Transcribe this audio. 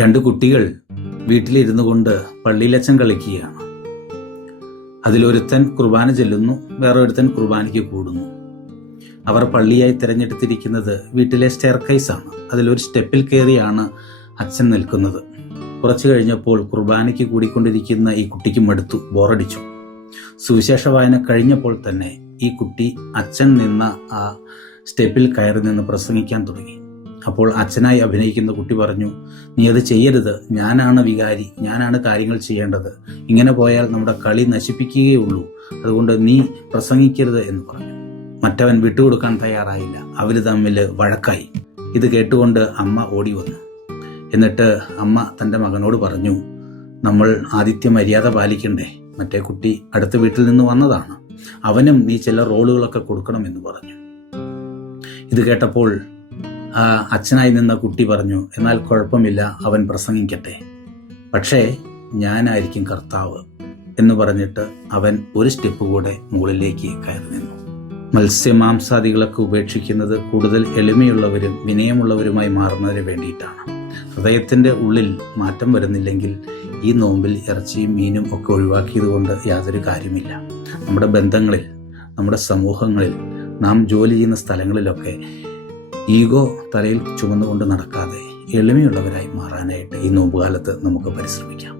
രണ്ട് കുട്ടികൾ വീട്ടിലിരുന്നു കൊണ്ട് പള്ളിയിലച്ചൻ കളിക്കുകയാണ്. അതിലൊരുത്തൻ കുർബാന ചെല്ലുന്നു, വേറൊരുത്തൻ കുർബാനയ്ക്ക് കൂടുന്നു. അവർ പള്ളിയായി തിരഞ്ഞെടുത്തിരിക്കുന്നത് വീട്ടിലെ സ്റ്റെയർകേസാണ്. അതിലൊരു സ്റ്റെപ്പിൽ കയറിയാണ് അച്ഛൻ നിൽക്കുന്നത്. കുറച്ചു കഴിഞ്ഞപ്പോൾ കുർബാനയ്ക്ക് കൂടിക്കൊണ്ടിരിക്കുന്ന ഈ കുട്ടിക്ക് മടുത്തു, ബോറടിച്ചു. സുവിശേഷ വായന കഴിഞ്ഞപ്പോൾ തന്നെ ഈ കുട്ടി അച്ഛൻ നിന്ന ആ സ്റ്റെപ്പിൽ കയറി നിന്ന് പ്രസംഗിക്കാൻ തുടങ്ങി. അപ്പോൾ അച്ഛനായി അഭിനയിക്കുന്ന കുട്ടി പറഞ്ഞു, നീ അത് ചെയ്യരുത്, ഞാനാണ് വികാരി, ഞാനാണ് കാര്യങ്ങൾ ചെയ്യേണ്ടത്, ഇങ്ങനെ പോയാൽ നമ്മുടെ കളി നശിപ്പിക്കുകയുള്ളൂ, അതുകൊണ്ട് നീ പ്രസംഗിക്കരുത് എന്ന് പറഞ്ഞു. മറ്റവൻ വിട്ടുകൊടുക്കാൻ തയ്യാറായില്ല. അവർ തമ്മിൽ വഴക്കായി. ഇത് കേട്ടുകൊണ്ട് അമ്മ ഓടി വന്നു. എന്നിട്ട് അമ്മ തൻ്റെ മകനോട് പറഞ്ഞു, നമ്മൾ ആതിഥ്യ മര്യാദ പാലിക്കണ്ടേ, മറ്റേ കുട്ടി അടുത്ത വീട്ടിൽ നിന്ന് വന്നതാണ്, അവനും നീ ചില റോളുകളൊക്കെ കൊടുക്കണമെന്ന് പറഞ്ഞു. ഇത് കേട്ടപ്പോൾ അച്ഛനായി നിന്ന കുട്ടി പറഞ്ഞു, എന്നാൽ കുഴപ്പമില്ല, അവൻ പ്രസംഗിക്കട്ടെ, പക്ഷേ ഞാനായിരിക്കും കർത്താവ് എന്ന് പറഞ്ഞിട്ട് അവൻ ഒരു സ്റ്റെപ്പ് കൂടെ മുകളിലേക്ക് കയറി നിന്നു. മത്സ്യമാംസാദികളൊക്കെ ഉപേക്ഷിക്കുന്നത് കൂടുതൽ എളിമയുള്ളവരും വിനയമുള്ളവരുമായി മാറുന്നതിന് വേണ്ടിയിട്ടാണ്. ഹൃദയത്തിൻ്റെ ഉള്ളിൽ മാറ്റം വരുന്നില്ലെങ്കിൽ ഈ നോമ്പിൽ ഇറച്ചിയും മീനും ഒക്കെ ഒഴിവാക്കിയത് കൊണ്ട് യാതൊരു കാര്യമില്ല. നമ്മുടെ ബന്ധങ്ങളിൽ, നമ്മുടെ സമൂഹങ്ങളിൽ, നാം ജോലി ചെയ്യുന്ന സ്ഥലങ്ങളിലൊക്കെ ഈഗോ തലയിൽ ചുമന്നുകൊണ്ട് നടക്കാതെ എളിമയുള്ളവരായി മാറാനായിട്ട് ഈ നോമ്പുകാലത്ത് നമുക്ക് പരിശ്രമിക്കാം.